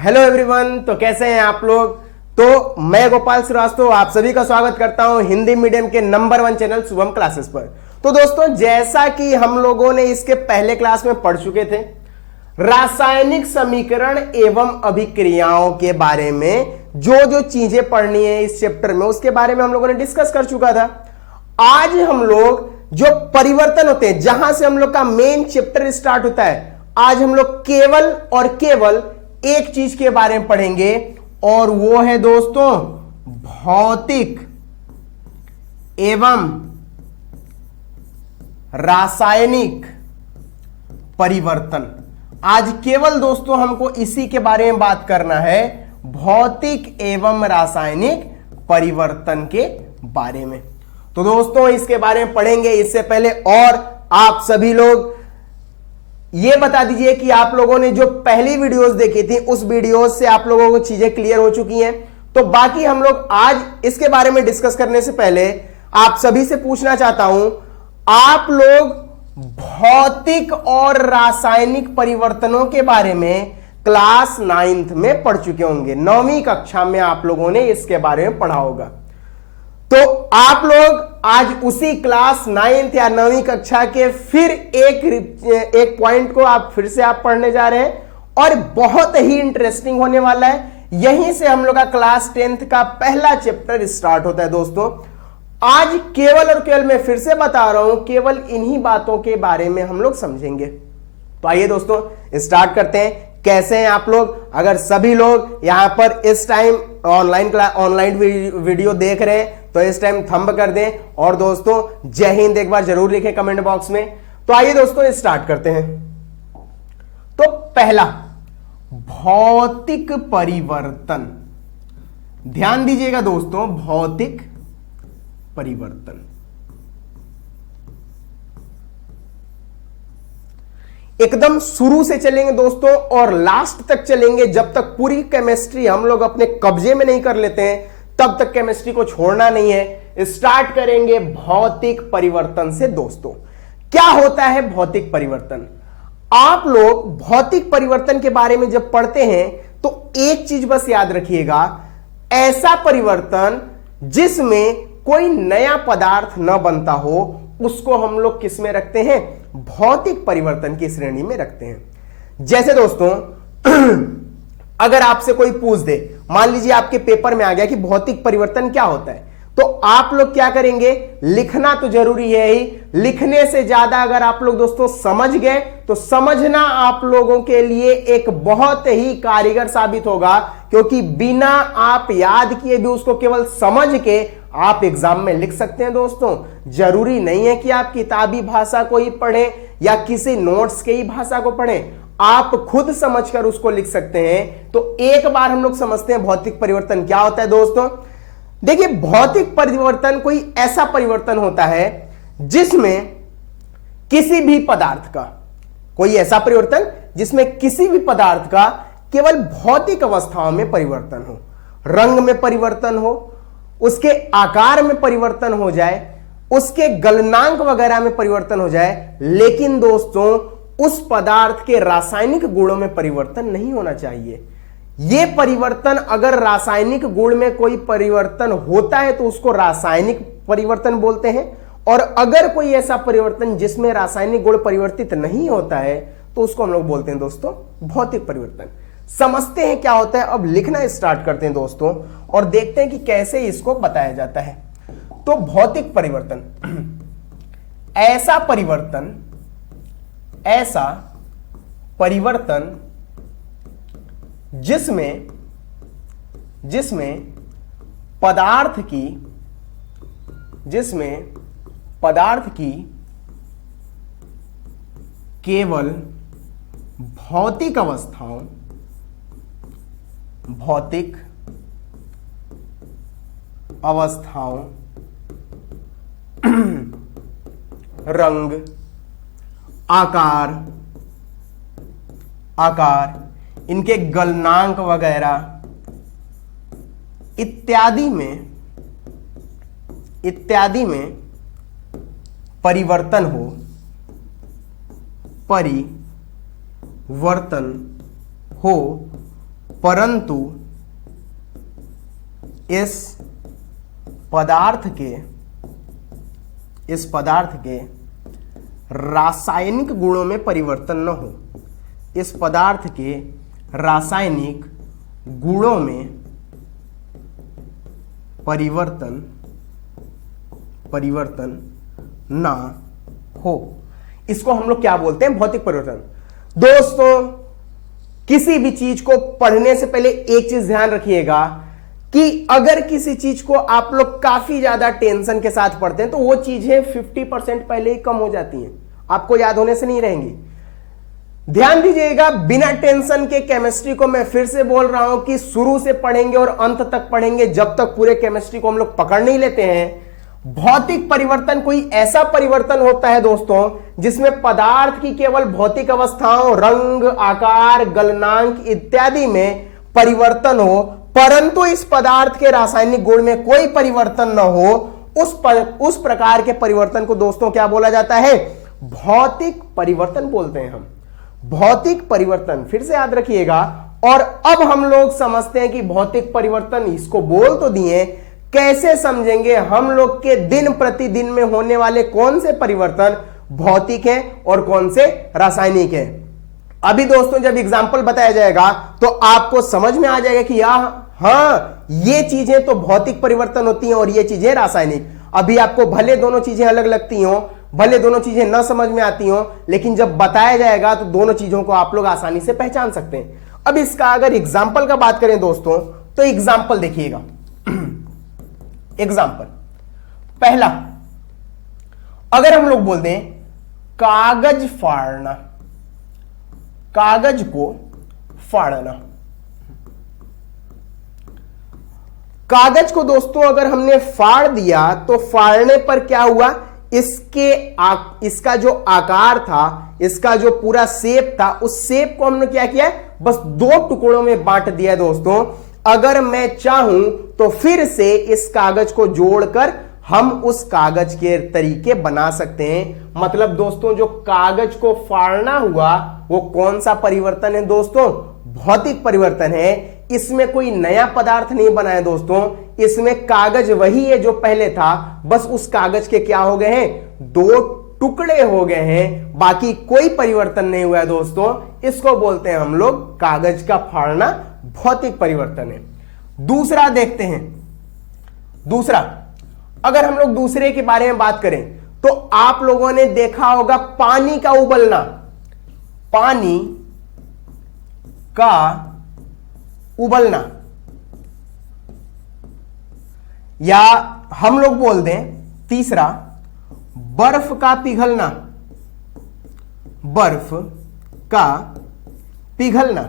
Hello everyone. तो कैसे हैं आप लोग। तो मैं गोपाल श्रीवास्तव आप सभी का स्वागत करता हूं हिंदी मीडियम के नंबर 1 चैनल शुभम क्लासेस पर। तो दोस्तों, जैसा कि हम लोगों ने इसके पहले क्लास में पढ़ चुके थे, रासायनिक समीकरण एवं अभिक्रियाओं के बारे में जो जो चीजें पढ़नी है इस चैप्टर में, उसके बारे में हम लोगों ने डिस्कस कर चुका था। आज हम लोग जो परिवर्तन होते हैं, जहां से हम लोग का मेन चैप्टर स्टार्ट होता है, आज हम लोग केवल और केवल एक चीज के बारे में पढ़ेंगे और वो है दोस्तों भौतिक एवं रासायनिक परिवर्तन। आज केवल दोस्तों हमको इसी के बारे में बात करना है, भौतिक एवं रासायनिक परिवर्तन के बारे में। तो दोस्तों इसके बारे में पढ़ेंगे। इससे पहले और आप सभी लोग ये बता दीजिए कि आप लोगों ने जो पहली वीडियोस देखी थी उस वीडियोस से आप लोगों को चीजें क्लियर हो चुकी हैं। तो बाकी हम लोग आज इसके बारे में डिस्कस करने से पहले आप सभी से पूछना चाहता हूं, आप लोग भौतिक और रासायनिक परिवर्तनों के बारे में क्लास 9th में पढ़ चुके होंगे। 9वीं कक्षा में आप लोगों ने इसके बारे में पढ़ा होगा। तो आप लोग आज उसी क्लास 9th या 9वीं कक्षा के फिर एक पॉइंट को आप फिर से आप पढ़ने जा रहे हैं और बहुत ही इंटरेस्टिंग होने वाला है। यहीं से हम लोग का क्लास 10th का पहला चैप्टर स्टार्ट होता है दोस्तों। आज केवल और केवल मैं फिर से बता रहा हूं, केवल इन्हीं बातों के बारे में हम लोग समझेंगे। तो आइए दोस्तों स्टार्ट करते हैं। कैसे हैं आप लोग। अगर सभी लोग यहां पर इस टाइम ऑनलाइन वीडियो देख रहे हैं तो इस टाइम थंब कर दें और दोस्तों जय हिंद एक बार जरूर लिखें कमेंट बॉक्स में। तो आइए दोस्तों स्टार्ट करते हैं। तो पहला भौतिक परिवर्तन, ध्यान दीजिएगा दोस्तों, भौतिक परिवर्तन। एकदम शुरू से चलेंगे दोस्तों और लास्ट तक चलेंगे, जब तक पूरी केमिस्ट्री हम लोग अपने कब्जे में नहीं कर लेते हैं तब तक केमिस्ट्री को छोड़ना नहीं है। स्टार्ट करेंगे भौतिक परिवर्तन से। दोस्तों क्या होता है भौतिक परिवर्तन। आप लोग भौतिक परिवर्तन के बारे में जब पढ़ते हैं तो एक चीज बस याद रखिएगा, ऐसा परिवर्तन जिसमें कोई नया पदार्थ न बनता हो उसको हम लोग किस में रखते हैं, भौतिक परिवर्तन की श्रेणी में रखते हैं। जैसे दोस्तों अगर आपसे कोई पूछ दे, मान लीजिए आपके पेपर में आ गया कि भौतिक परिवर्तन क्या होता है, तो आप लोग क्या करेंगे, लिखना तो जरूरी है ही, लिखने से ज्यादा अगर आप लोग दोस्तों समझ गए तो समझना आप लोगों के लिए एक बहुत ही कारीगर साबित होगा, क्योंकि बिना आप याद किए भी उसको केवल समझ के आप एग्जाम में लिख सकते हैं। दोस्तों जरूरी नहीं है कि आप किताबी भाषा को ही पढ़ें या किसी नोट्स के ही भाषा को पढ़ें, आप खुद समझकर उसको लिख सकते हैं। तो एक बार हम लोग समझते हैं भौतिक परिवर्तन क्या होता है। दोस्तों देखिए, भौतिक परिवर्तन कोई ऐसा परिवर्तन होता है जिसमें किसी भी पदार्थ का, कोई ऐसा परिवर्तन जिसमें किसी भी पदार्थ का केवल भौतिक अवस्थाओं में परिवर्तन हो, रंग में परिवर्तन हो, उसके आकार में परिवर्तन हो जाए, उसके गलनांक वगैरह में परिवर्तन हो जाए, लेकिन दोस्तों उस पदार्थ के रासायनिक गुणों में परिवर्तन नहीं होना चाहिए। यह परिवर्तन, अगर रासायनिक गुण में कोई परिवर्तन होता है तो उसको रासायनिक परिवर्तन बोलते हैं, और अगर कोई ऐसा परिवर्तन जिसमें रासायनिक गुण परिवर्तित नहीं होता है तो उसको हम लोग बोलते हैं दोस्तों भौतिक परिवर्तन। समझते हैं क्या होता है। अब लिखना स्टार्ट करते हैं दोस्तों और देखते हैं कि कैसे इसको बताया जाता है। तो भौतिक परिवर्तन, ऐसा परिवर्तन जिसमें पदार्थ की केवल भौतिक अवस्थाओं रंग, आकार, इनके गलनांक वगैरह इत्यादि में परिवर्तन हो परंतु इस पदार्थ के रासायनिक गुणों में परिवर्तन न हो। इस पदार्थ के रासायनिक गुणों में परिवर्तन ना हो। इसको हम लोग क्या बोलते हैं? भौतिक परिवर्तन। दोस्तों, किसी भी चीज को पढ़ने से पहले एक चीज ध्यान रखिएगा कि अगर किसी चीज को आप लोग काफी ज्यादा टेंशन के साथ पढ़ते हैं तो वो चीजें 50% पहले ही कम हो जाती हैं, आपको याद होने से नहीं रहेंगी। ध्यान दीजिएगा, बिना टेंशन के केमिस्ट्री को मैं फिर से बोल रहा हूं कि शुरू से पढ़ेंगे और अंत तक पढ़ेंगे जब तक पूरे केमिस्ट्री को हम लोग पकड़ नहीं लेते हैं। भौतिक परिवर्तन कोई ऐसा परिवर्तन होता है दोस्तों जिसमें पदार्थ की केवल भौतिक अवस्थाओं, रंग, आकार, गलनांक इत्यादि में परिवर्तन हो, परंतु इस पदार्थ के रासायनिक गुण में कोई परिवर्तन न हो। उस प्रकार के परिवर्तन को दोस्तों क्या बोला जाता है? भौतिक परिवर्तन बोलते हैं हम। भौतिक परिवर्तन फिर से याद रखिएगा। और अब हम लोग समझते हैं कि भौतिक परिवर्तन, इसको बोल तो दिए, कैसे समझेंगे? हम लोग के दिन प्रतिदिन में होने वाले कौन से परिवर्तन भौतिक हैं और कौन से रासायनिक हैं। अभी दोस्तों जब एग्जाम्पल बताया जाएगा तो आपको समझ में आ जाएगा कि हाँ, ये चीजें तो भौतिक परिवर्तन होती हैं और ये चीजें रासायनिक। अभी आपको भले दोनों चीजें अलग लगती हों, भले दोनों चीजें न समझ में आती हों, लेकिन जब बताया जाएगा तो दोनों चीजों को आप लोग आसानी से पहचान सकते हैं। अब इसका अगर एग्जाम्पल का बात करें दोस्तों तो एग्जाम्पल देखिएगा। एग्जाम्पल पहला, अगर हम लोग बोल दें कागज फाड़ना, कागज को फाड़ना। कागज को दोस्तों अगर हमने फाड़ दिया तो फाड़ने पर क्या हुआ? इसका जो आकार था, इसका जो पूरा शेप था, उस शेप को हमने क्या किया? बस दो टुकड़ों में बांट दिया दोस्तों। अगर मैं चाहूं तो फिर से इस कागज को जोड़कर हम उस कागज के तरीके बना सकते हैं। मतलब दोस्तों जो कागज को फाड़ना हुआ वो कौन सा परिवर्तन है दोस्तों? भौतिक परिवर्तन है। इसमें कोई नया पदार्थ नहीं बना है दोस्तों, इसमें कागज वही है जो पहले था, बस उस कागज के क्या हो गए हैं? दो टुकड़े हो गए हैं, बाकी कोई परिवर्तन नहीं हुआ है दोस्तों। इसको बोलते हैं हम लोग कागज का फाड़ना, भौतिक परिवर्तन है। दूसरा देखते हैं। दूसरा, अगर हम लोग दूसरे के बारे में बात करें तो आप लोगों ने देखा होगा पानी का उबलना। पानी का उबलना, या हम लोग बोल दें तीसरा, बर्फ का पिघलना। बर्फ का पिघलना,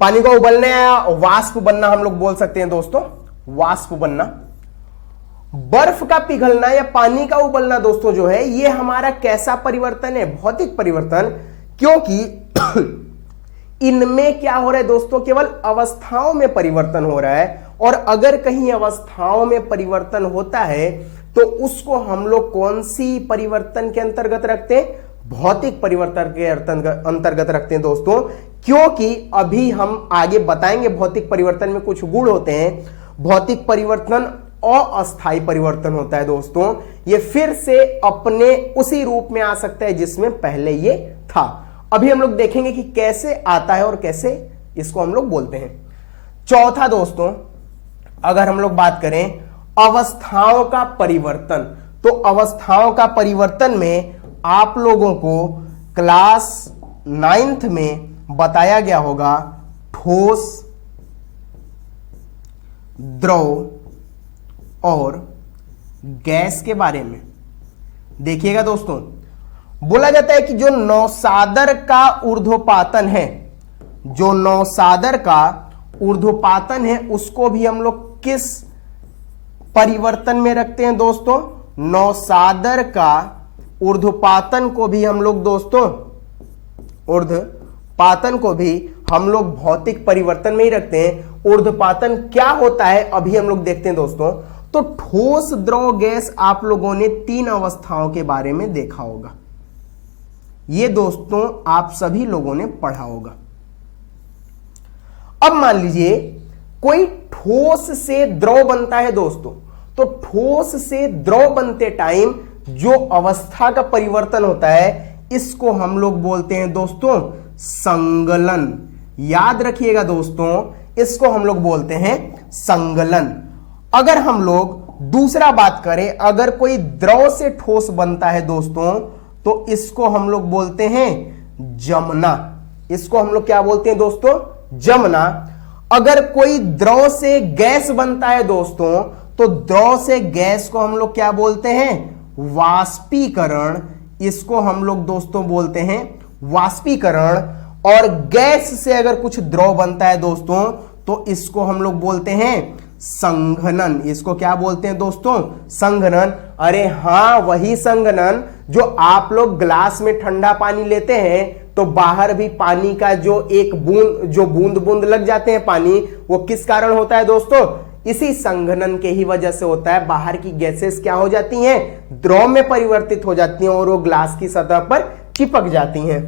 पानी को उबलना या वाष्प बनना हम लोग बोल सकते हैं दोस्तों, वाष्प बनना। बर्फ का पिघलना या पानी का उबलना दोस्तों जो है ये हमारा कैसा परिवर्तन है? भौतिक परिवर्तन। क्योंकि इनमें क्या हो रहा है दोस्तों? केवल अवस्थाओं में परिवर्तन हो रहा है, और अगर कहीं अवस्थाओं में परिवर्तन होता है तो उसको हम लोग कौन सी परिवर्तन के अंतर्गत रखते हैं? भौतिक परिवर्तन के अंतर्गत रखते हैं दोस्तों। क्योंकि अभी हम आगे बताएंगे भौतिक परिवर्तन में कुछ गुण होते हैं। भौतिक परिवर्तन अस्थायी परिवर्तन होता है दोस्तों, ये फिर से अपने उसी रूप में आ सकता है जिसमें पहले ये था। अभी हम लोग देखेंगे कि कैसे आता है और कैसे इसको हम लोग बोलते हैं। चौथा दोस्तों, अगर हम लोग बात करें अवस्थाओं का परिवर्तन, तो अवस्थाओं का परिवर्तन में आप लोगों को क्लास 9th में बताया गया होगा ठोस, द्रव और गैस के बारे में। देखिएगा दोस्तों, बोला जाता है कि जो नौसादर का ऊर्ध्वपातन है, जो नौसादर का ऊर्ध्वपातन है उसको भी हम लोग किस परिवर्तन में रखते हैं दोस्तों? नौसादर का ऊर्ध्वपातन को भी हम लोग दोस्तों, ऊर्ध्वपातन को भी हम लोग भौतिक परिवर्तन में ही रखते हैं। ऊर्ध्वपातन क्या होता है अभी हम लोग देखते हैं दोस्तों। तो ठोस, द्रव, गैस आप लोगों ने 3 अवस्थाओं के बारे में देखा होगा। ये दोस्तों आप सभी लोगों ने पढ़ा होगा। अब मान लीजिए कोई ठोस से द्रव बनता है दोस्तों, तो ठोस से द्रव बनते टाइम जो अवस्था का परिवर्तन होता है इसको हम लोग बोलते हैं दोस्तों संगलन। याद रखिएगा दोस्तों, इसको हम लोग बोलते हैं संगलन। अगर हम लोग दूसरा बात करें, अगर कोई द्रव से ठोस बनता है दोस्तों तो इसको हम लोग बोलते हैं जमना। इसको हम लोग क्या बोलते हैं दोस्तों? जमना। अगर कोई द्रव से गैस बनता है दोस्तों तो द्रव से गैस को हम लोग क्या बोलते हैं? वाष्पीकरण। इसको हम लोग दोस्तों बोलते हैं वाष्पीकरण। और गैस से अगर कुछ द्रव बनता है दोस्तों तो इसको हम लोग बोलते हैं संघनन। इसको क्या बोलते हैं दोस्तों? संघनन। अरे हां, वही संघनन जो आप लोग ग्लास में ठंडा पानी लेते हैं तो बाहर भी पानी का जो एक बूंद, जो बूंद बूंद लग जाते हैं पानी, वो किस कारण होता है दोस्तों? इसी संघनन के ही वजह से होता है। बाहर की गैसेस क्या हो जाती हैं? द्रव में परिवर्तित हो जाती हैं और वो ग्लास की सतह पर चिपक जाती हैं।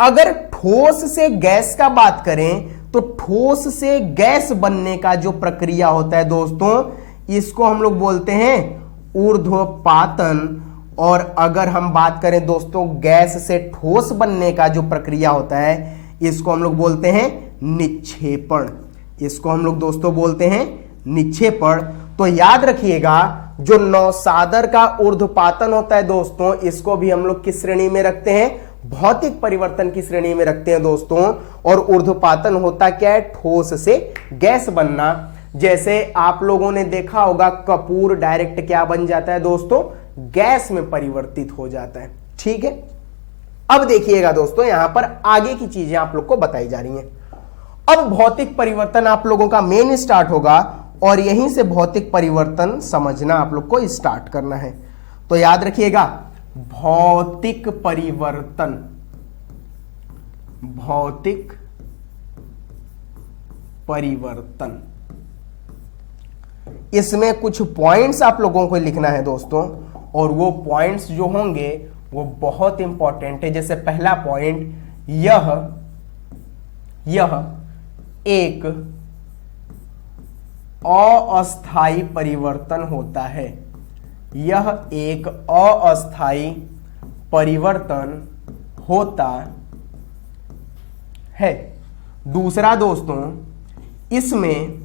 अगर ठोस से गैस का बात करें तो ठोस से गैस बनने का जो प्रक्रिया होता है दोस्तों, इसको हम लोग बोलते हैं ऊर्ध्वपातन। और अगर हम बात करें दोस्तों गैस से ठोस बनने का जो प्रक्रिया होता है इसको हम लोग बोलते हैं निक्षेपण। इसको हम लोग दोस्तों बोलते हैं निक्षेपण। तो याद रखिएगा, जो नौसादर का ऊर्ध्वपातन होता है दोस्तों, इसको भी हम लोग किस श्रेणी में रखते हैं? भौतिक परिवर्तन की श्रेणी में रखते हैं दोस्तों। और ऊर्ध्वपातन होता क्या है? ठोस से गैस बनना। जैसे आप लोगों ने देखा होगा कपूर डायरेक्ट क्या बन जाता है दोस्तों? गैस में परिवर्तित हो जाता है। ठीक है, अब देखिएगा दोस्तों, यहां पर आगे की चीजें आप लोग को बताई जा रही हैं। अब भौतिक परिवर्तन आप लोगों का मेन स्टार्ट होगा और यहीं से भौतिक परिवर्तन समझना आप लोग को स्टार्ट करना है। तो याद रखिएगा, भौतिक परिवर्तन, भौतिक परिवर्तन, इसमें कुछ पॉइंट्स आप लोगों को लिखना है दोस्तों। और वो पॉइंट्स जो होंगे वो बहुत इंपॉर्टेंट है। जैसे पहला पॉइंट, यह एक अस्थायी परिवर्तन होता है। यह एक अस्थायी परिवर्तन होता है। दूसरा दोस्तों, इसमें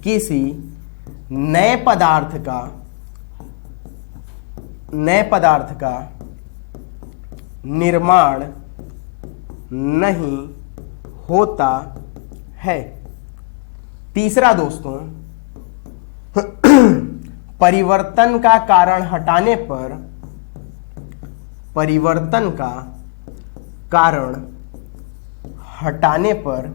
किसी नए पदार्थ का निर्माण नहीं होता है। तीसरा दोस्तों, परिवर्तन का कारण हटाने पर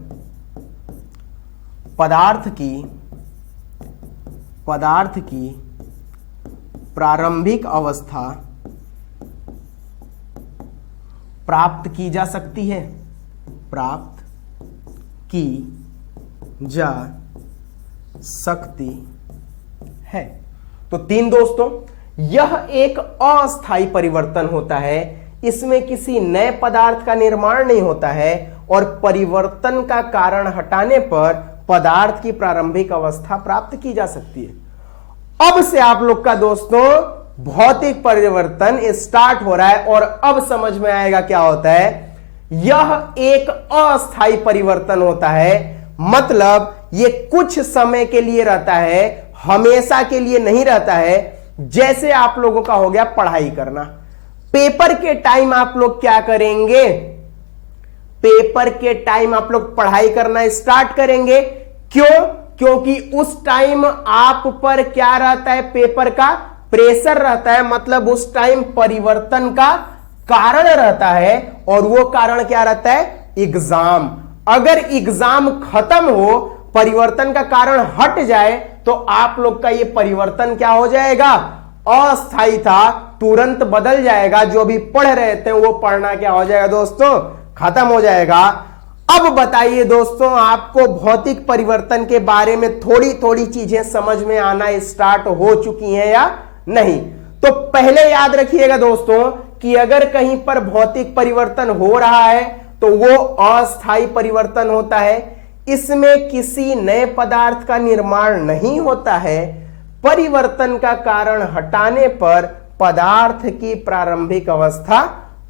पदार्थ की प्रारंभिक अवस्था प्राप्त की जा सकती है। तो तीन दोस्तों, यह एक अस्थायी परिवर्तन होता है, इसमें किसी नए पदार्थ का निर्माण नहीं होता है और परिवर्तन का कारण हटाने पर पदार्थ की प्रारंभिक अवस्था प्राप्त की जा सकती है। अब से आप लोग का दोस्तों भौतिक परिवर्तन स्टार्ट हो रहा है और अब समझ में आएगा क्या होता है। यह एक अस्थायी परिवर्तन होता है, मतलब यह कुछ समय के लिए रहता है, हमेशा के लिए नहीं रहता है। जैसे आप लोगों का हो गया पढ़ाई करना, पेपर के टाइम आप लोग क्या करेंगे? पेपर के टाइम आप लोग पढ़ाई करना स्टार्ट करेंगे। क्यों? क्योंकि उस टाइम आप पर क्या रहता है? पेपर का प्रेशर रहता है, मतलब उस टाइम परिवर्तन का कारण रहता है। और वो कारण क्या रहता है? एग्जाम। अगर एग्जाम खत्म हो, परिवर्तन का कारण हट जाए, तो आप लोग का ये परिवर्तन क्या हो जाएगा? अस्थायी था, तुरंत बदल जाएगा। जो भी पढ़ रहे थे वो पढ़ना क्या हो जाएगा दोस्तों? खत्म हो जाएगा। अब बताइए दोस्तों, आपको भौतिक परिवर्तन के बारे में थोड़ी थोड़ी चीजें समझ में आना स्टार्ट हो चुकी हैं या नहीं? तो पहले याद रखिएगा दोस्तों कि अगर कहीं पर भौतिक परिवर्तन हो रहा है तो वो अस्थायी परिवर्तन होता है, इसमें किसी नए पदार्थ का निर्माण नहीं होता है। परिवर्तन का कारण हटाने पर पदार्थ की प्रारंभिक अवस्था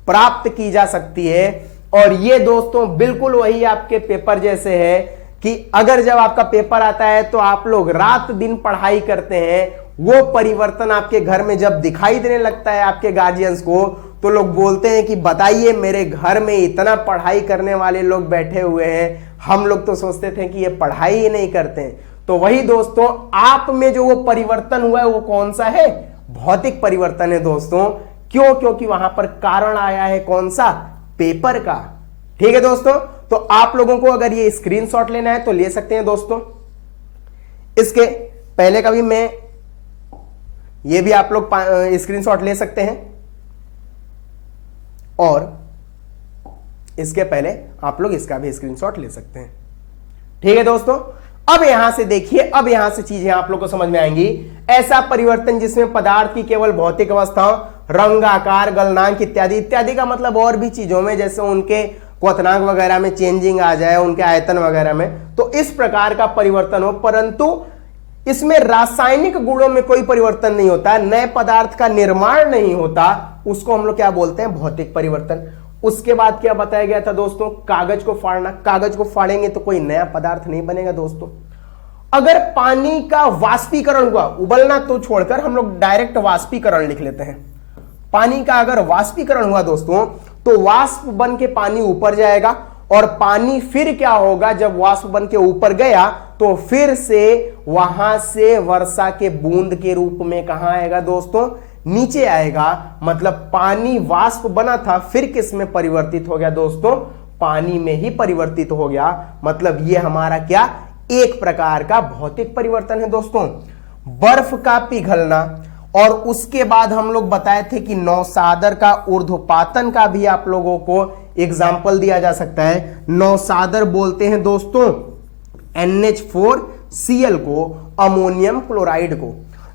प्राप्त की जा सकती है। और ये दोस्तों बिल्कुल वही आपके पेपर जैसे है कि अगर जब आपका पेपर आता है तो आप लोग रात दिन पढ़ाई करते हैं, वो परिवर्तन आपके घर में जब दिखाई देने लगता है आपके गार्जियंस को, तो लोग बोलते हैं कि बताइए मेरे घर में इतना पढ़ाई करने वाले लोग बैठे हुए हैं, हम लोग तो सोचते थे कि ये पढ़ाई ही नहीं करते हैं। तो वही दोस्तों आप में जो वो परिवर्तन हुआ है वो कौन सा है? भौतिक परिवर्तन है दोस्तों। क्यों? क्योंकि वहां पर कारण आया है कौन सा? पेपर का। ठीक है दोस्तों, तो आप लोगों को अगर ये स्क्रीनशॉट लेना है तो ले सकते हैं दोस्तों। इसके पहले का भी मैं ये भी आप लोग स्क्रीनशॉट ले सकते हैं और इसके पहले आप लोग इसका भी स्क्रीनशॉट ले सकते हैं। ठीक है दोस्तों, अब यहां से देखिए, अब यहां से चीजें आप लोग को समझ में आएंगी। ऐसा परिवर्तन जिसमें पदार्थ की केवल भौतिक अवस्थाओं, रंग, आकार, गलनांक इत्यादि इत्यादि का मतलब और भी चीजों में, जैसे उनके क्वथनांक वगैरह में चेंजिंग आ जाए, उनके आयतन वगैरह में, तो इस प्रकार का परिवर्तन हो, परंतु इसमें रासायनिक गुणों में कोई परिवर्तन नहीं होता, नए पदार्थ का निर्माण नहीं होता, उसको हम लोग क्या बोलते हैं? भौतिक परिवर्तन। उसके बाद क्या बताया गया था दोस्तों? कागज को फाड़ना। कागज को फाड़ेंगे तो कोई नया पदार्थ नहीं बनेगा दोस्तों। अगर पानी का वाष्पीकरण हुआ, उबलना तो छोड़कर हम लोग डायरेक्ट वाष्पीकरण लिख लेते हैं, पानी का अगर वाष्पीकरण हुआ दोस्तों तो वाष्प बन के पानी ऊपर जाएगा, और पानी फिर क्या होगा? जब वाष्प बन के ऊपर गया तो फिर से वहां से वर्षा के बूंद के रूप में कहां आएगा दोस्तों? नीचे आएगा। मतलब पानी वाष्प बना था, फिर किस में परिवर्तित हो गया दोस्तों? पानी में ही परिवर्तित हो गया। मतलब ये हमारा क्या? एक प्रकार का भौतिक परिवर्तन है दोस्तों। बर्फ का पिघलना, और उसके बाद हम लोग बताए थे कि नौसादर का ऊर्ध्वपातन का भी आप लोगों को एग्जाम्पल दिया जा सकता है। नौसादर बोलते हैं दोस्तों NH4Cl को, अमोनियम क्लोराइड को।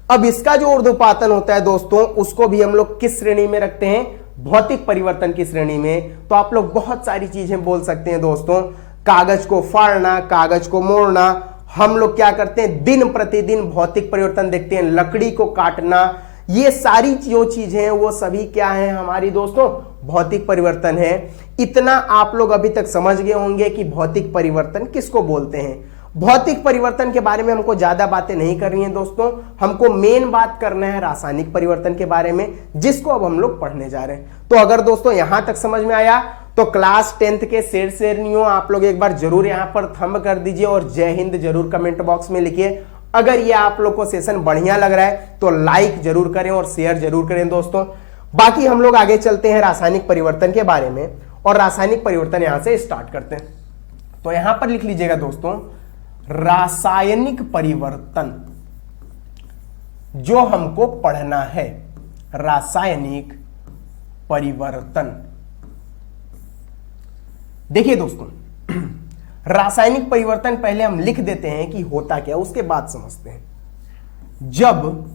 अब इसका जो ऊर्ध्वपातन होता है दोस्तों, उसको भी हम लोग किस श्रेणी में रखते हैं? भौतिक परिवर्तन की श्रेणी में। तो आप लोग बहुत सारी चीजें बोल सकते हैं दोस्तों। कागज को फाड़ना, कागज को मोड़ना, हम लोग क्या करते हैं? दिन प्रतिदिन भौतिक परिवर्तन देखते हैं। लकड़ी को काटना, ये सारी जो चीजें हैं वो सभी क्या है हमारी दोस्तों? भौतिक परिवर्तन है। इतना आप लोग अभी तक समझ गए होंगे कि भौतिक परिवर्तन किसको बोलते हैं। भौतिक परिवर्तन के बारे में हमको ज्यादा बातें नहीं करनी है दोस्तों, हमको मेन बात करना है रासायनिक परिवर्तन के बारे में, जिसको अब हम लोग पढ़ने जा रहे हैं। तो अगर दोस्तों यहां तक समझ में आया तो क्लास 10th के शेर शेरनियों आप लोग एक बार जरूर यहां पर थंब कर दीजिए और जय हिंद जरूर कमेंट बॉक्स में लिखिए। अगर ये आप लोग को सेशन बढ़िया लग रहा है तो लाइक जरूर करें और शेयर जरूर करें दोस्तों। बाकी हम लोग आगे चलते हैं रासायनिक परिवर्तन के बारे में, और रासायनिक परिवर्तन यहां से स्टार्ट करते हैं। तो यहां पर लिख लीजिएगा दोस्तों, रासायनिक परिवर्तन जो हमको पढ़ना है, रासायनिक परिवर्तन। देखिए दोस्तों, रासायनिक परिवर्तन पहले हम लिख देते हैं कि होता क्या, उसके बाद समझते हैं। जब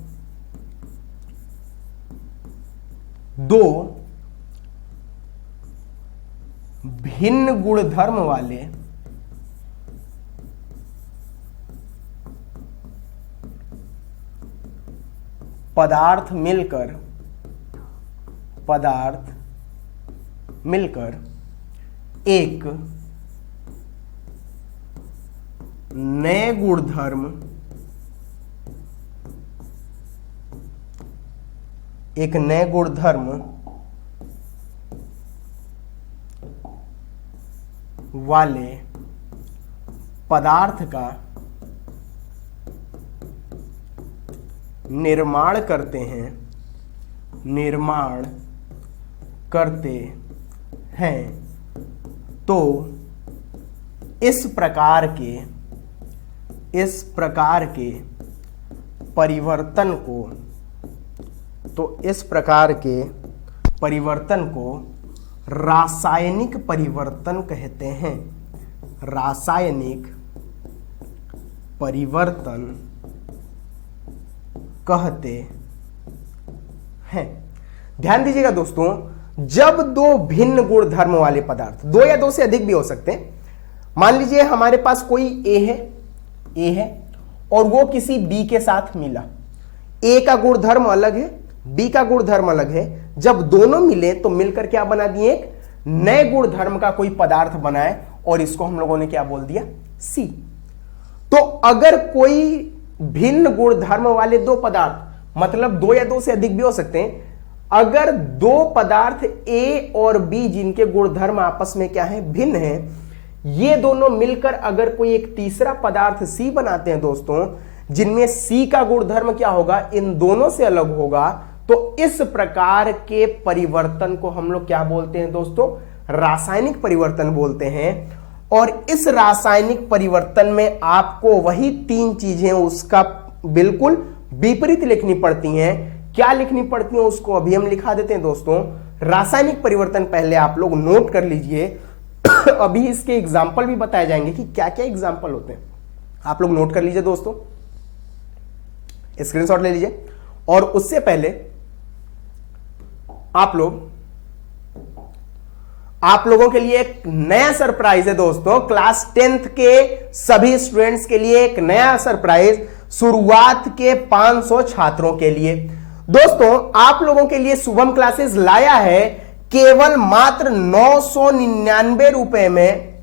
दो भिन्न गुणधर्म वाले पदार्थ मिलकर एक नए गुणधर्म वाले पदार्थ का निर्माण करते हैं तो इस प्रकार के परिवर्तन को रासायनिक परिवर्तन कहते हैं। रासायनिक परिवर्तन कहते हैं। ध्यान दीजिएगा दोस्तों, जब दो भिन्न गुण धर्म वाले पदार्थ, दो या दो से अधिक भी हो सकते हैं, मान लीजिए हमारे पास कोई ए है और वो किसी बी के साथ मिला, ए का गुणधर्म अलग है, बी का गुणधर्म अलग है, जब दोनों मिले तो मिलकर क्या बना दिए, एक नए गुणधर्म का कोई पदार्थ बनाए और इसको हम लोगों ने क्या बोल दिया, सी। तो अगर कोई भिन्न गुणधर्म वाले दो पदार्थ, मतलब दो या दो से अधिक भी हो सकते हैं, अगर दो पदार्थ ए और बी जिनके गुणधर्म आपस में क्या है, भिन्न है, ये दोनों मिलकर अगर कोई एक तीसरा पदार्थ सी बनाते हैं दोस्तों, जिनमें सी का गुणधर्म क्या होगा, इन दोनों से अलग होगा, तो इस प्रकार के परिवर्तन को हम लोग क्या बोलते हैं दोस्तों, रासायनिक परिवर्तन बोलते हैं। और इस रासायनिक परिवर्तन में आपको वही तीन चीजें उसका बिल्कुल विपरीत लिखनी पड़ती हैं। क्या लिखनी पड़ती हैं उसको अभी हम लिखा देते हैं दोस्तों। रासायनिक परिवर्तन पहले आप लोग नोट कर लीजिए, अभी इसके एग्जाम्पल भी बताए जाएंगे कि क्या क्या एग्जाम्पल होते हैं, आप लोग नोट कर लीजिए दोस्तों, स्क्रीनशॉट ले लीजिए। और उससे पहले आप लोगों के लिए एक नया सरप्राइज है दोस्तों, क्लास 10th के सभी स्टूडेंट्स के लिए एक नया सरप्राइज, शुरुआत के 500 छात्रों के लिए। दोस्तों आप लोगों के लिए शुभम क्लासेस लाया है केवल मात्र 999 रुपए में,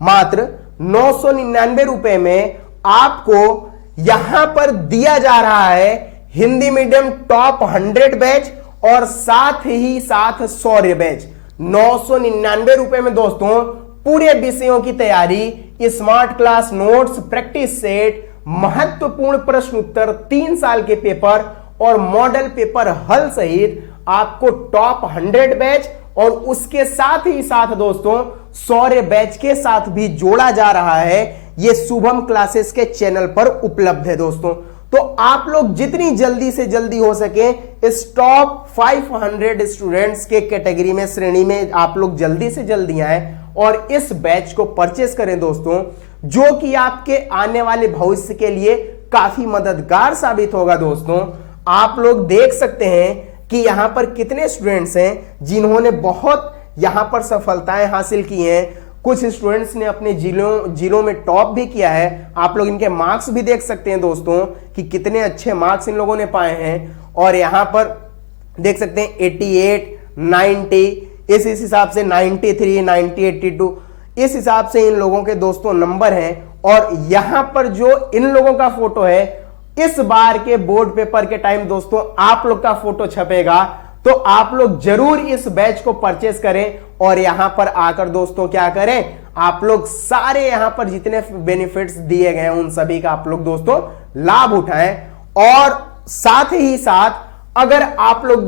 मात्र 999 रुपए में आपको यहां पर दिया जा रहा है हिंदी मीडियम टॉप 100 बैच और साथ ही साथ शौर्य बैच। 999 रुपए में दोस्तों पूरे विषयों की तैयारी, smart class notes, practice set, महत्वपूर्ण प्रश्न उत्तर, 3 साल के पेपर और मॉडल पेपर हल सहित आपको टॉप 100 बैच और उसके साथ ही साथ दोस्तों शौर्य बैच के साथ भी जोड़ा जा रहा है। यह शुभम क्लासेस के चैनल पर उपलब्ध है दोस्तों। तो आप लोग जितनी जल्दी से जल्दी हो सके इस टॉप 500 स्टूडेंट्स के कैटेगरी में, श्रेणी में आप लोग जल्दी से जल्दी आए और इस बैच को परचेस करें दोस्तों, जो कि आपके आने वाले भविष्य के लिए काफी मददगार साबित होगा दोस्तों। आप लोग देख सकते हैं कि यहां पर कितने स्टूडेंट्स हैं जिन्होंने बहुत यहां पर सफलताएं हासिल की हैं। कुछ स्टूडेंट्स ने अपने जिलों में टॉप भी किया है। आप लोग इनके मार्क्स भी देख सकते हैं दोस्तों कि कितने अच्छे मार्क्स इन लोगों ने पाए हैं। और यहां पर देख सकते हैं 88, 90, इस हिसाब से 93, 90, 82, इस हिसाब से इन लोगों के दोस्तों नंबर हैं। और यहां पर जो इन लोगों का फोटो है, इस बार के बोर्ड पेपर के टाइम दोस्तों आप लोग का फोटो छपेगा, तो आप लोग जरूर इस बैच को परचेस करें और यहां पर आकर दोस्तों क्या करें, आप लोग सारे यहां पर जितने बेनिफिट्स दिए गए हैं उन सभी का आप लोग दोस्तों लाभ उठाएं। और साथ ही साथ अगर आप लोग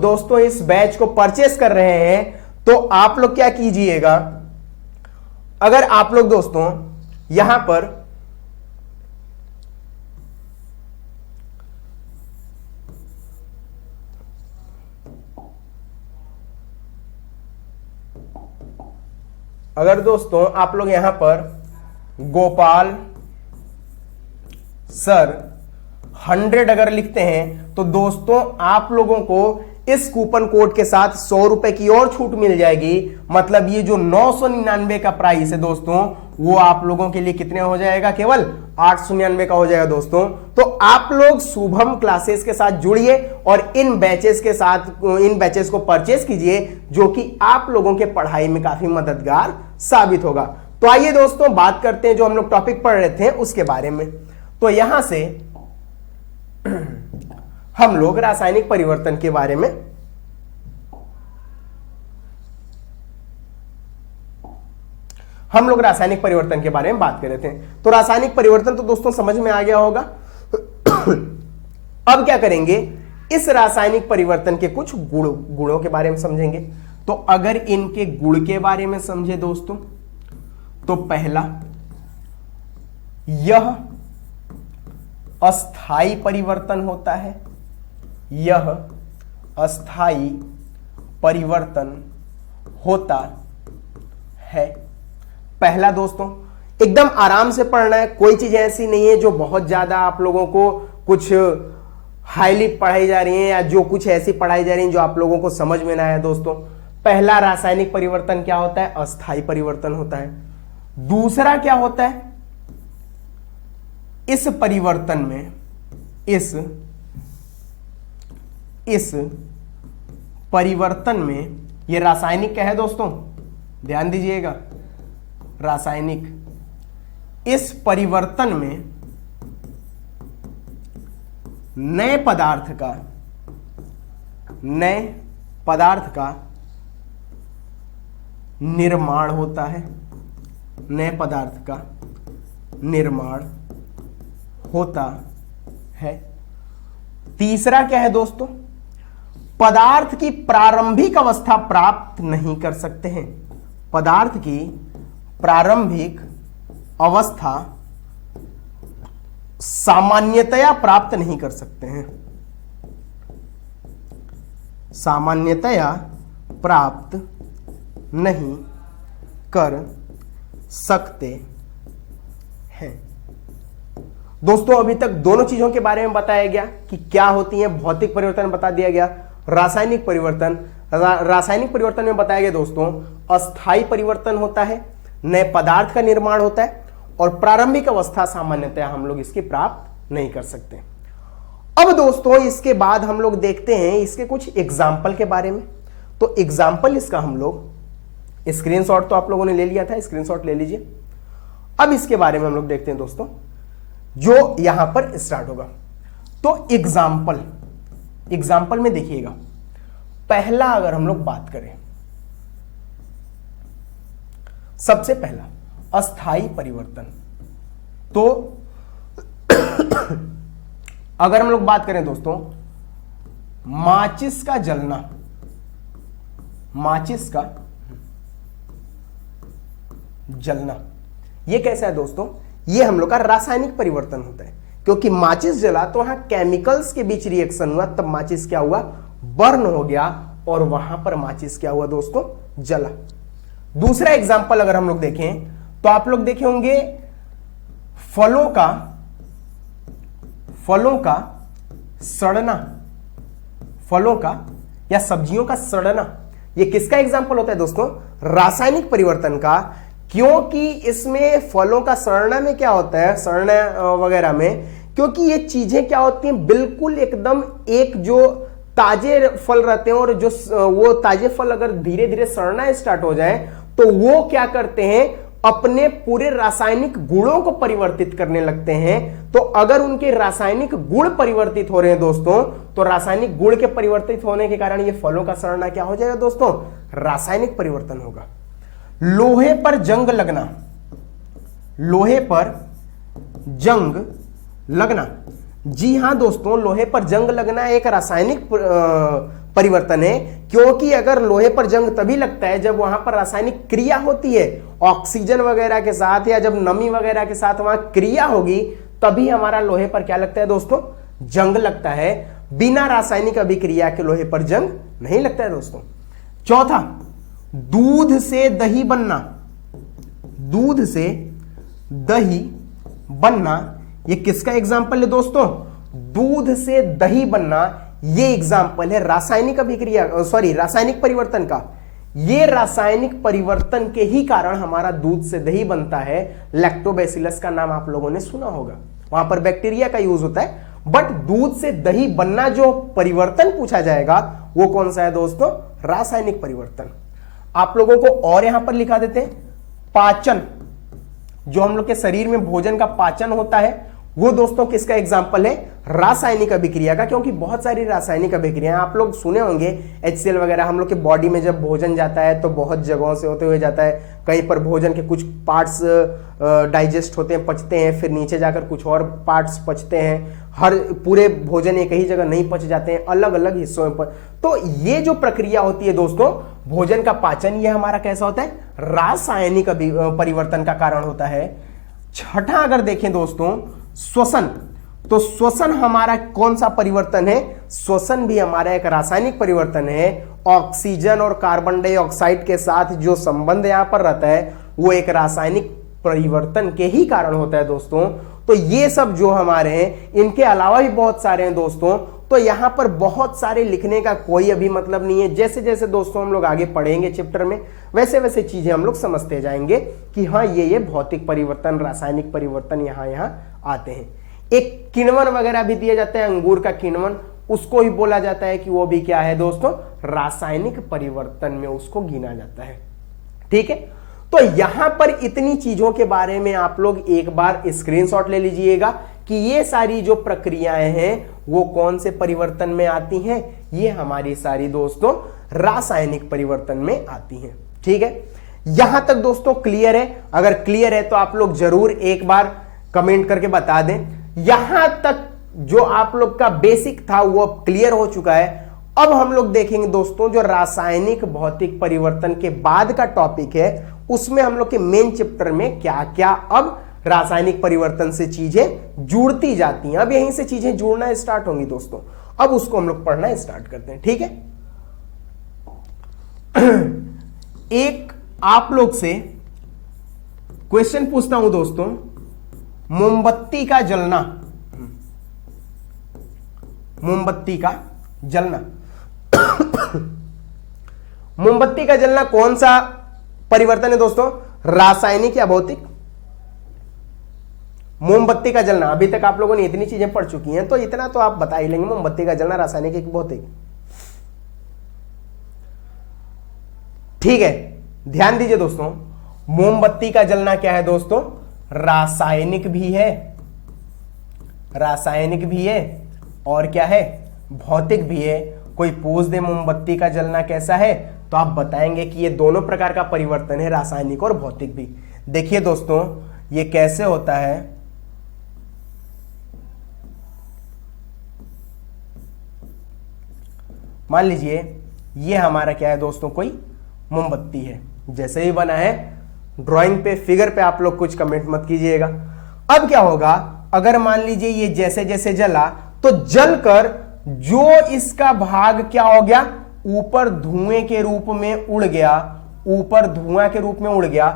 दोस्तों इस बैच को परचेस कर रहे हैं तो आप लोग क्या कीजिएगा, अगर आप लोग दोस्तों यहां पर आप लोग यहां पर गोपाल सर 100 अगर लिखते हैं तो दोस्तों आप लोगों को इस कूपन कोड के साथ 100 रुपए की और छूट मिल जाएगी। मतलब ये जो 999 का प्राइस है दोस्तों वो आप लोगों के लिए कितने हो जाएगा, केवल 899 का हो जाएगा दोस्तों। तो आप लोग शुभम क्लासेस के साथ जुड़िए और इन बैचेस को परचेस कीजिए, जो कि आप लोगों के पढ़ाई में काफी मददगार साबित होगा। तो आइए दोस्तों बात करते हैं जो हम लोग टॉपिक पढ़ रहे थे उसके बारे में। तो यहां से हम लोग रासायनिक परिवर्तन के बारे में बात कर रहे थे। तो रासायनिक परिवर्तन तो दोस्तों समझ में आ गया होगा। अब क्या करेंगे, इस रासायनिक परिवर्तन के कुछ गुणों के बारे में समझेंगे। तो अगर इनके गुण के बारे में समझे दोस्तों, तो पहला, यह अस्थाई परिवर्तन होता है। यह अस्थाई परिवर्तन होता है। पहला दोस्तों एकदम आराम से पढ़ना है, कोई चीज ऐसी नहीं है जो बहुत ज्यादा आप लोगों को कुछ हाईली पढ़ाई जा रही हैं या जो कुछ ऐसी पढ़ाई जा रही है जो आप लोगों को समझ में ना आया दोस्तों। पहला रासायनिक परिवर्तन क्या होता है? अस्थायी परिवर्तन होता है। दूसरा क्या होता है? इस परिवर्तन में इस परिवर्तन में, यह रासायनिक क्या है दोस्तों? ध्यान दीजिएगा, रासायनिक। इस परिवर्तन में नए पदार्थ का निर्माण होता है। नए पदार्थ का निर्माण होता है। तीसरा क्या है दोस्तों? पदार्थ की प्रारंभिक अवस्था प्राप्त नहीं कर सकते हैं। पदार्थ की प्रारंभिक अवस्था सामान्यतया प्राप्त नहीं कर सकते हैं। सामान्यतया प्राप्त नहीं कर सकते हैं। दोस्तों अभी तक दोनों चीजों के बारे में बताया गया कि क्या होती है। भौतिक परिवर्तन बता दिया गया, रासायनिक परिवर्तन। रासायनिक परिवर्तन में बताया गया दोस्तों अस्थायी परिवर्तन होता है, नए पदार्थ का निर्माण होता है, और प्रारंभिक अवस्था सामान्यतया हम लोग इसकी प्राप्त नहीं कर सकते। अब दोस्तों इसके बाद हम लोग देखते हैं इसके कुछ एग्जाम्पल के बारे में। तो एग्जाम्पल इसका हम लोग, स्क्रीनशॉट तो आप लोगों ने ले लिया था, स्क्रीनशॉट ले लीजिए। अब इसके बारे में हम लोग देखते हैं दोस्तों, जो यहां पर स्टार्ट होगा। तो एग्जाम्पल में देखिएगा, पहला अगर हम लोग बात करें, सबसे पहला अस्थायी परिवर्तन। तो अगर हम लोग बात करें दोस्तों, माचिस का जलना, यह कैसा है दोस्तों? यह हम लोग का रासायनिक परिवर्तन होता है, क्योंकि माचिस जला तो वहां केमिकल्स के बीच रिएक्शन हुआ, तब माचिस क्या हुआ? बर्न हो गया, और वहां पर माचिस क्या हुआ दोस्तों? जला। दूसरा एग्जाम्पल अगर हम लोग देखें तो आप लोग देखे होंगे फलों का सड़ना, फलों का या सब्जियों का सड़ना। यह किसका एग्जाम्पल होता है दोस्तों? रासायनिक परिवर्तन का, क्योंकि इसमें फलों का सड़ना में क्या होता है, सड़ना वगैरह में, क्योंकि ये चीजें क्या होती हैं, बिल्कुल एकदम एक जो ताजे फल रहते हैं, और जो वो ताजे फल अगर धीरे धीरे सड़ना स्टार्ट हो जाए तो वो क्या करते हैं, अपने पूरे रासायनिक गुणों को परिवर्तित करने लगते हैं। तो अगर उनके रासायनिक गुण परिवर्तित हो रहे हैं दोस्तों, तो रासायनिक गुण के परिवर्तित होने के कारण ये फलों का सड़ना क्या हो जाएगा दोस्तों? रासायनिक परिवर्तन होगा। लोहे पर जंग लगना, लोहे पर जंग लगना, जी हां दोस्तों, लोहे पर जंग लगना एक रासायनिक परिवर्तन है, क्योंकि अगर लोहे पर जंग तभी लगता है जब वहां पर रासायनिक क्रिया होती है, ऑक्सीजन वगैरह के साथ या जब नमी वगैरह के साथ वहां क्रिया होगी, तभी हमारा लोहे पर क्या लगता है दोस्तों? जंग लगता है। बिना रासायनिक अभिक्रिया के लोहे पर जंग नहीं लगता है दोस्तों। चौथा, दूध से दही बनना, दूध से दही बनना, ये किसका एग्जाम्पल है दोस्तों? दूध से दही बनना, ये एग्जाम्पल है रासायनिक अभिक्रिया, रासायनिक परिवर्तन का। ये रासायनिक परिवर्तन के ही कारण हमारा दूध से दही बनता है। लैक्टोबैसिलस का नाम आप लोगों ने सुना होगा, वहां पर बैक्टीरिया का यूज होता है। बट दूध से दही बनना जो परिवर्तन पूछा जाएगा वो कौन सा है दोस्तों? रासायनिक परिवर्तन। आप लोगों को और यहां पर लिखा देते हैं, पाचन, जो हम लोग के शरीर में भोजन का पाचन होता है, वो दोस्तों किसका एग्जाम्पल है? रासायनिक अभिक्रिया का। क्योंकि बहुत सारी रासायनिक अभिक्रिया आप लोग सुने होंगे, HCl वगैरह हम लोग के बॉडी में जब भोजन जाता है तो बहुत जगहों से होते हुए जाता है। कहीं पर भोजन के कुछ पार्ट्स डाइजेस्ट होते हैं, पचते हैं, फिर नीचे जाकर कुछ और पार्ट्स पचते हैं। हर पूरे भोजन एक ही जगह नहीं पच जाते हैं, अलग अलग हिस्सों में। तो ये जो प्रक्रिया होती है दोस्तों भोजन का पाचन, ये हमारा कैसा होता है? रासायनिक परिवर्तन का कारण होता है। छठा अगर देखें दोस्तों, श्वसन, तो श्वसन हमारा कौन सा परिवर्तन है? श्वसन भी हमारा एक रासायनिक परिवर्तन है। ऑक्सीजन और कार्बन डाइऑक्साइड के साथ जो संबंध यहां पर रहता है वो एक रासायनिक परिवर्तन के ही कारण होता है दोस्तों। तो ये सब जो हमारे हैं, इनके अलावा भी बहुत सारे हैं दोस्तों। तो यहां पर बहुत सारे लिखने का कोई अभी मतलब नहीं है। जैसे जैसे दोस्तों हम लोग आगे पढ़ेंगे चैप्टर में, वैसे वैसे चीजें हम लोग समझते जाएंगे कि हाँ ये भौतिक परिवर्तन, रासायनिक परिवर्तन यहां यहां आते हैं। एक किण्वन वगैरह भी दिया जाता है, अंगूर का किण्वन, उसको ही बोला जाता है कि वो भी क्या है दोस्तों, रासायनिक परिवर्तन में उसको गिना जाता है। ठीक है, तो यहां पर इतनी चीजों के बारे में आप लोग एक बार स्क्रीनशॉट ले लीजिएगा कि ये सारी जो प्रक्रियाएं हैं वो कौन से परिवर्तन में आती हैं। ये हमारी सारी दोस्तों रासायनिक परिवर्तन में आती हैं। ठीक है, यहां तक दोस्तों क्लियर है? अगर क्लियर है तो आप लोग जरूर एक बार कमेंट करके बता दें। यहां तक जो आप लोग का बेसिक था वो अब क्लियर हो चुका है। अब हम लोग देखेंगे दोस्तों जो रासायनिक भौतिक परिवर्तन के बाद का टॉपिक है, उसमें हम लोग के मेन चैप्टर में क्या क्या अब रासायनिक परिवर्तन से चीजें जुड़ती जाती हैं। अब यहीं से चीजें जुड़ना स्टार्ट होंगी दोस्तों। अब उसको हम लोग पढ़ना स्टार्ट करते हैं। ठीक है, एक आप लोग से क्वेश्चन पूछता हूं दोस्तों, मोमबत्ती का जलना, मोमबत्ती का जलना मोमबत्ती का जलना कौन सा परिवर्तन है दोस्तों, रासायनिक या भौतिक? मोमबत्ती का जलना, अभी तक आप लोगों ने इतनी चीजें पढ़ चुकी हैं तो इतना तो आप बता ही लेंगे, मोमबत्ती का जलना रासायनिक या भौतिक? ठीक है, ध्यान दीजिए दोस्तों, मोमबत्ती का जलना क्या है दोस्तों, रासायनिक भी है, रासायनिक भी है और क्या है, भौतिक भी है। कोई पूछ दे मोमबत्ती का जलना कैसा है तो आप बताएंगे कि ये दोनों प्रकार का परिवर्तन है, रासायनिक और भौतिक भी। देखिए दोस्तों ये कैसे होता है, मान लीजिए ये हमारा क्या है दोस्तों, कोई मोमबत्ती है, जैसे ही बना है ड्राइंग पे, फिगर पे आप लोग कुछ कमेंट मत कीजिएगा। अब क्या होगा, अगर मान लीजिए ये जैसे जैसे जला तो जलकर जो इसका भाग क्या हो गया, ऊपर धुएं के रूप में उड़ गया, ऊपर धुआं के रूप में उड़ गया,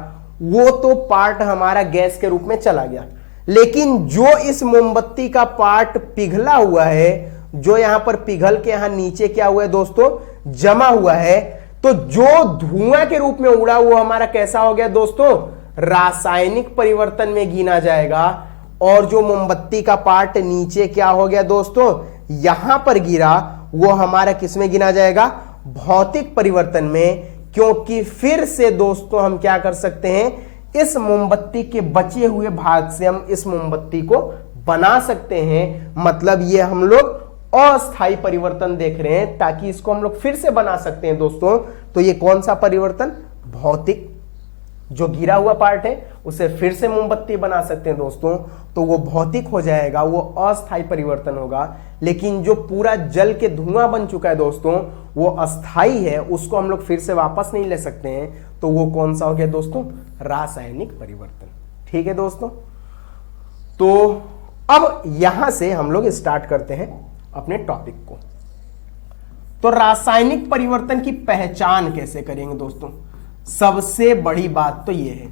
वो तो पार्ट हमारा गैस के रूप में चला गया। लेकिन जो इस मोमबत्ती का पार्ट पिघला हुआ है, जो यहां पर पिघल के यहां नीचे क्या हुआ है दोस्तों, जमा हुआ है, तो जो धुआं के रूप में उड़ा वो हमारा कैसा हो गया दोस्तों, रासायनिक परिवर्तन में गिना जाएगा। और जो मोमबत्ती का पार्ट नीचे क्या हो गया दोस्तों, यहां पर गिरा, वो हमारा किसमें गिना जाएगा, भौतिक परिवर्तन में। क्योंकि फिर से दोस्तों हम क्या कर सकते हैं, इस मोमबत्ती के बचे हुए भाग से हम इस मोमबत्ती को बना सकते हैं। मतलब ये हम लोग अस्थायी परिवर्तन देख रहे हैं, ताकि इसको हम लोग फिर से बना सकते हैं दोस्तों। तो ये कौन सा परिवर्तन, भौतिक, जो गिरा हुआ पार्ट है उसे फिर से मोमबत्ती बना सकते हैं दोस्तों, तो वो भौतिक हो जाएगा, वो अस्थायी परिवर्तन होगा। लेकिन जो पूरा जल के धुआं बन चुका है दोस्तों, वो अस्थायी है, उसको हम लोग फिर से वापस नहीं ले सकते हैं, तो वो कौन सा हो गया दोस्तों, रासायनिक परिवर्तन। ठीक है दोस्तों, तो अब यहां से हम लोग स्टार्ट करते हैं अपने टॉपिक को। तो रासायनिक परिवर्तन की पहचान कैसे करेंगे दोस्तों, सबसे बड़ी बात तो यह है,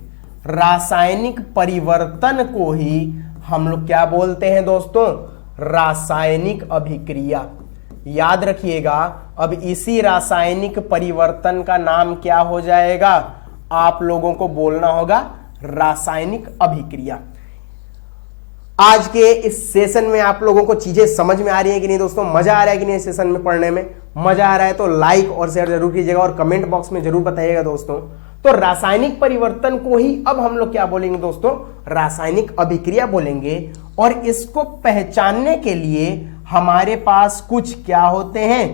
रासायनिक परिवर्तन को ही हम लोग क्या बोलते हैं दोस्तों, रासायनिक अभिक्रिया। याद रखिएगा, अब इसी रासायनिक परिवर्तन का नाम क्या हो जाएगा, आप लोगों को बोलना होगा रासायनिक अभिक्रिया। आज के इस सेशन में आप लोगों को चीजें समझ में आ रही है कि नहीं दोस्तों, मजा आ रहा है कि नहीं सेशन में पढ़ने में? मजा आ रहा है तो लाइक और शेयर जरूर कीजिएगा और कमेंट बॉक्स में जरूर बताइएगा दोस्तों। तो रासायनिक परिवर्तन को ही अब हम लोग क्या बोलेंगे दोस्तों, रासायनिक अभिक्रिया बोलेंगे। और इसको पहचानने के लिए हमारे पास कुछ क्या होते हैं,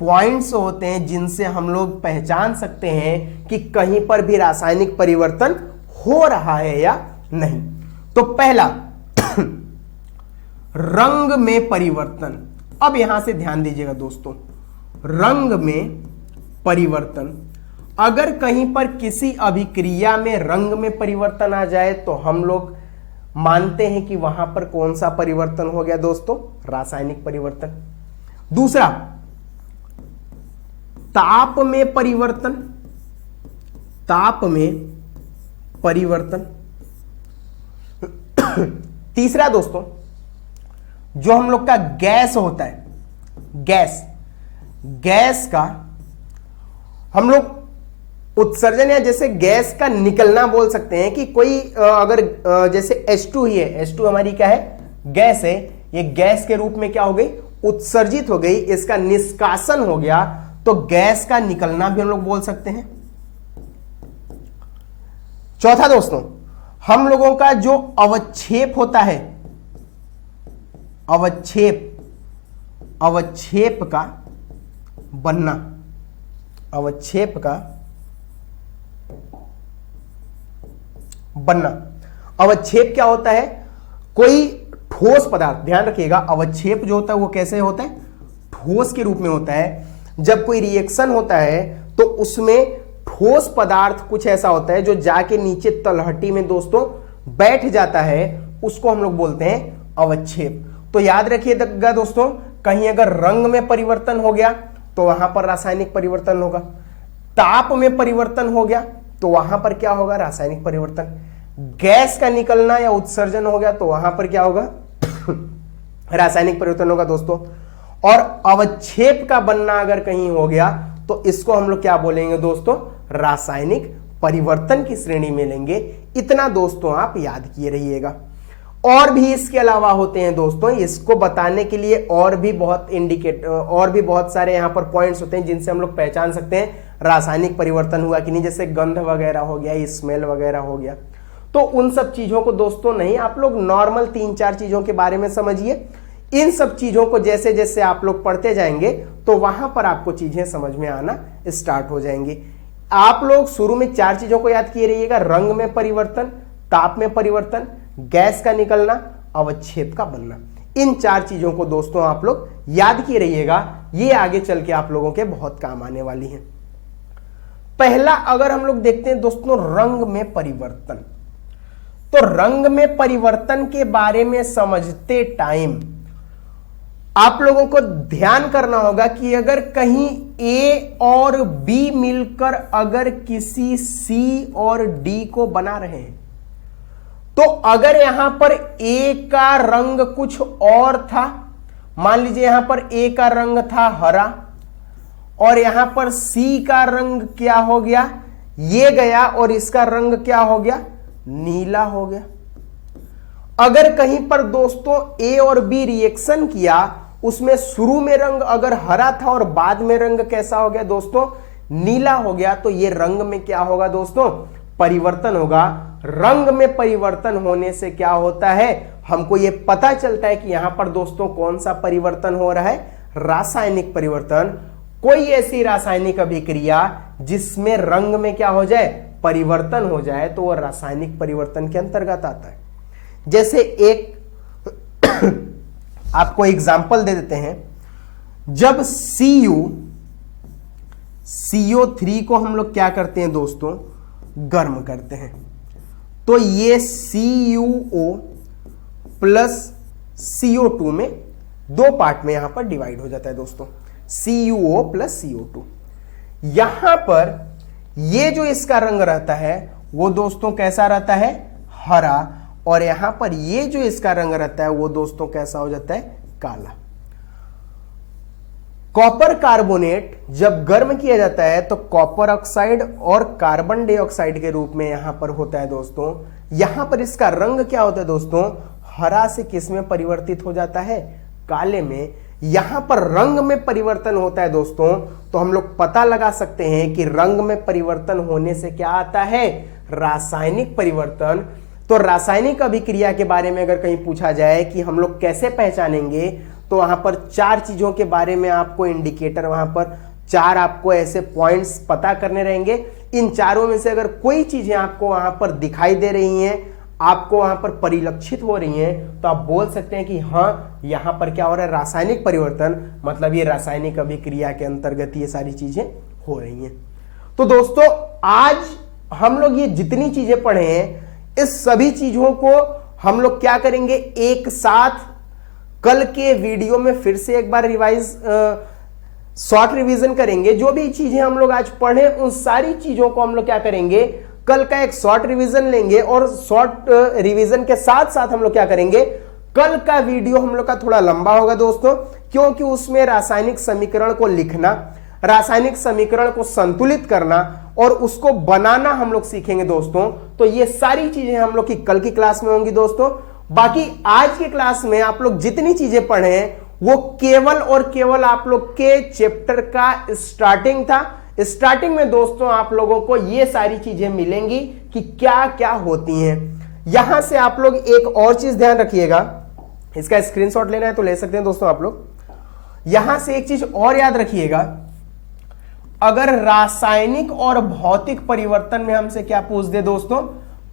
पॉइंट्स होते हैं, जिनसे हम लोग पहचान सकते हैं कि कहीं पर भी रासायनिक परिवर्तन हो रहा है या नहीं। तो पहला, रंग में परिवर्तन। अब यहां से ध्यान दीजिएगा दोस्तों, रंग में परिवर्तन, अगर कहीं पर किसी अभिक्रिया में रंग में परिवर्तन आ जाए तो हम लोग मानते हैं कि वहां पर कौन सा परिवर्तन हो गया दोस्तों, रासायनिक परिवर्तन। दूसरा, ताप में परिवर्तन, ताप में परिवर्तन, तीसरा दोस्तों, जो हम लोग का गैस होता है, गैस का हम लोग उत्सर्जन या जैसे गैस का निकलना बोल सकते हैं कि कोई अगर जैसे H2 ही है, H2 हमारी क्या है, गैस है, ये गैस के रूप में क्या हो गई, उत्सर्जित हो गई, इसका निष्कासन हो गया, तो गैस का निकलना भी हम लोग बोल सकते हैं। चौथा दोस्तों, हम लोगों का जो अवक्षेप होता है, अवक्षेप का बनना, अवक्षेप क्या होता है, कोई ठोस पदार्थ, ध्यान रखिएगा अवक्षेप जो होता है वो कैसे होता है, ठोस के रूप में होता है। जब कोई रिएक्शन होता है तो उसमें ठोस पदार्थ कुछ ऐसा होता है जो जाके नीचे तलहटी में दोस्तों बैठ जाता है, उसको हम लोग बोलते हैं अवक्षेप। तो याद रखिएगा दोस्तों, कहीं अगर रंग में परिवर्तन हो गया तो वहां पर रासायनिक परिवर्तन होगा, ताप में परिवर्तन हो गया तो वहां पर क्या होगा, रासायनिक परिवर्तन, गैस का निकलना या उत्सर्जन हो गया तो वहां पर क्या होगा रासायनिक परिवर्तन होगा दोस्तों। और अवक्षेप का बनना अगर कहीं हो गया तो इसको हम लोग क्या बोलेंगे दोस्तों, रासायनिक परिवर्तन की श्रेणी में लेंगे। इतना दोस्तों आप याद किए रहिएगा। और भी इसके अलावा होते हैं दोस्तों, इसको बताने के लिए और भी बहुत सारे यहां पर पॉइंट्स होते हैं जिनसे हम लोग पहचान सकते हैं रासायनिक परिवर्तन हुआ कि नहीं, जैसे गंध वगैरह हो गया, स्मेल वगैरह हो गया। तो उन सब चीजों को दोस्तों नहीं, आप लोग नॉर्मल 3-4 चीजों के बारे में समझिए। इन सब चीजों को जैसे जैसे आप लोग पढ़ते जाएंगे तो वहां पर आपको चीजें समझ में आना स्टार्ट हो जाएंगी। आप लोग शुरू में 4 चीजों को याद किए रहिएगा, रंग में परिवर्तन, ताप में परिवर्तन, गैस का निकलना, अवक्षेप का बनना। इन 4 चीजों को दोस्तों आप लोग याद किए रहिएगा, ये आगे चल के आप लोगों के बहुत काम आने वाली है। पहला अगर हम लोग देखते हैं दोस्तों, रंग में परिवर्तन, तो रंग में परिवर्तन के बारे में समझते टाइम आप लोगों को ध्यान करना होगा कि अगर कहीं A और B मिलकर अगर किसी C और D को बना रहे हैं, तो अगर यहां पर A का रंग कुछ और था, मान लीजिए यहां पर A का रंग था हरा और यहां पर C का रंग क्या हो गया, ये गया और इसका रंग क्या हो गया, नीला हो गया। अगर कहीं पर दोस्तों A और B रिएक्शन किया, उसमें शुरू में रंग अगर हरा था और बाद में रंग कैसा हो गया दोस्तों, नीला हो गया, तो ये रंग में क्या होगा दोस्तों, परिवर्तन होगा। रंग में परिवर्तन होने से क्या होता है, हमको ये पता चलता है कि यहां पर दोस्तों कौन सा परिवर्तन हो रहा है, रासायनिक परिवर्तन। कोई ऐसी रासायनिक अभिक्रिया जिसमें रंग में क्या हो जाए, परिवर्तन हो जाए, तो वह रासायनिक परिवर्तन के अंतर्गत आता है। जैसे एक आपको एग्जाम्पल दे देते हैं, जब CO3 को हम लोग क्या करते हैं दोस्तों, गर्म करते हैं, तो ये CuO प्लस CO2 में 2 पार्ट में यहां पर डिवाइड हो जाता है दोस्तों, CuO प्लस CO2। यहां पर ये जो इसका रंग रहता है वो दोस्तों कैसा रहता है, हरा, और यहां पर ये जो इसका रंग रहता है वो दोस्तों कैसा हो जाता है, काला। कॉपर कार्बोनेट जब गर्म किया जाता है तो कॉपर ऑक्साइड और कार्बन डाइऑक्साइड के रूप में यहां पर होता है दोस्तों। यहां पर इसका रंग क्या होता है दोस्तों, हरा से किस में परिवर्तित हो जाता है, काले में। यहां पर रंग में परिवर्तन होता है दोस्तों, तो हम लोग पता लगा सकते हैं कि रंग में परिवर्तन होने से क्या आता है, रासायनिक परिवर्तन। तो रासायनिक अभिक्रिया के बारे में अगर कहीं पूछा जाए कि हम लोग कैसे पहचानेंगे, तो वहां पर 4 चीजों के बारे में आपको इंडिकेटर, वहां पर 4 आपको ऐसे पॉइंट्स पता करने रहेंगे। इन चारों में से अगर कोई चीजें आपको वहां पर दिखाई दे रही हैं, आपको वहां पर परिलक्षित हो रही हैं, तो आप बोल सकते हैं कि हाँ यहां पर क्या हो रहा है, रासायनिक परिवर्तन, मतलब ये रासायनिक अभिक्रिया के अंतर्गत ये सारी चीजें हो रही हैं। तो दोस्तों आज हम लोग ये जितनी चीजें पढ़े हैं, इस सभी चीजों को हम लोग क्या करेंगे, एक साथ कल के वीडियो में फिर से एक बार शॉर्ट रिवीजन करेंगे। जो भी चीजें हम लोग आज पढ़े उन सारी चीजों को हम लोग क्या करेंगे, कल का एक शॉर्ट रिवीजन लेंगे और शॉर्ट रिवीजन के साथ साथ हम लोग क्या करेंगे, कल का वीडियो हम लोग का थोड़ा लंबा होगा दोस्तों, क्योंकि उसमें रासायनिक समीकरण को लिखना, रासायनिक समीकरण को संतुलित करना और उसको बनाना हम लोग सीखेंगे दोस्तों। तो ये सारी चीजें हम लोग की कल की क्लास में होंगी दोस्तों। बाकी आज की क्लास में आप लोग जितनी चीजें पढ़े हैं वो केवल और केवल आप लोग के चैप्टर का स्टार्टिंग था। स्टार्टिंग में दोस्तों आप लोगों को ये सारी चीजें मिलेंगी कि क्या क्या होती हैं। यहां से आप लोग एक और चीज ध्यान रखिएगा, इसका स्क्रीनशॉट लेना है तो ले सकते हैं दोस्तों आप लोग। यहां से एक चीज और याद रखिएगा, अगर रासायनिक और भौतिक परिवर्तन में हमसे क्या पूछ दे दोस्तों,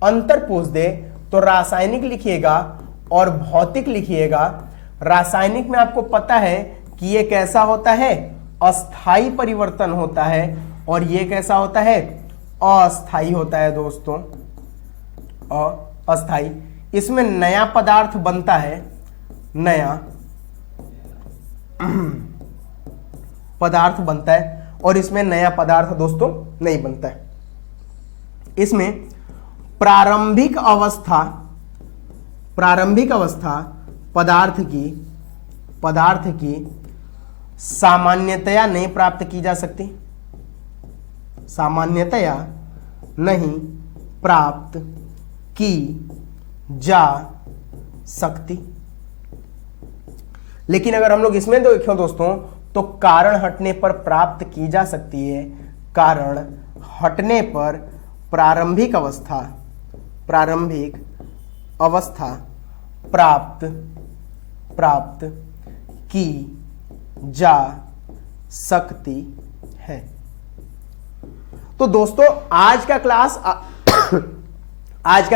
अंतर पूछ दे, तो रासायनिक लिखिएगा और भौतिक लिखिएगा। रासायनिक में आपको पता है कि ये कैसा होता है, अस्थाई परिवर्तन होता है, और ये कैसा होता है, अस्थाई होता है दोस्तों, अस्थाई। इसमें नया पदार्थ बनता है, नया पदार्थ बनता है, और इसमें नया पदार्थ दोस्तों नहीं बनता है। इसमें प्रारंभिक अवस्था पदार्थ की सामान्यतया नहीं प्राप्त की जा सकती, सामान्यतया नहीं प्राप्त की जा सकती। लेकिन अगर हम लोग इसमें देखें दोस्तों तो कारण हटने पर प्राप्त की जा सकती है, कारण हटने पर प्रारंभिक अवस्था प्राप्त की जा सकती है। तो दोस्तों आज का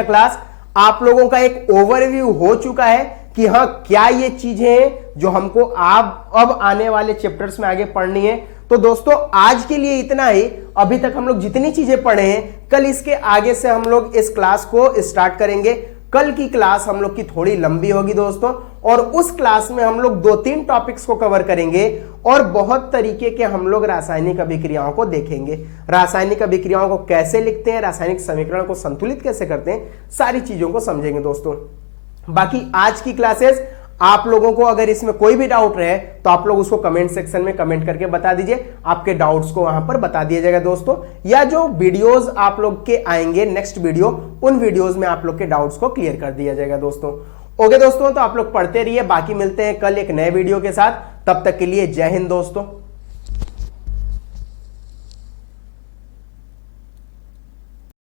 क्लास आप लोगों का एक ओवरव्यू हो चुका है कि हाँ क्या ये चीजें हैं जो हमको अब आने वाले चैप्टर्स में आगे पढ़नी है। तो दोस्तों आज के लिए इतना ही। अभी तक हम लोग जितनी चीजें पढ़े हैं, कल इसके आगे से हम लोग इस क्लास को स्टार्ट करेंगे। कल की क्लास हम लोग की थोड़ी लंबी होगी दोस्तों, और उस क्लास में हम लोग 2-3 टॉपिक्स को कवर करेंगे और बहुत तरीके के हम लोग रासायनिक अभिक्रियाओं को देखेंगे। रासायनिक अभिक्रियाओं को कैसे लिखते हैं, रासायनिक समीकरण को संतुलित कैसे करते हैं, सारी चीजों को समझेंगे दोस्तों। बाकी आज की क्लासेस आप लोगों को अगर इसमें कोई भी डाउट रहे तो आप लोग उसको कमेंट सेक्शन में कमेंट करके बता दीजिए, आपके डाउट्स को वहां पर बता दिया जाएगा दोस्तों। या जो वीडियोस आप लोग के आएंगे नेक्स्ट वीडियो, उन वीडियोस में आप लोग के डाउट्स को क्लियर कर दिया जाएगा दोस्तों। ओके दोस्तों, तो आप लोग पढ़ते रहिए, बाकी मिलते हैं कल एक नए वीडियो के साथ। तब तक के लिए जय हिंद दोस्तों।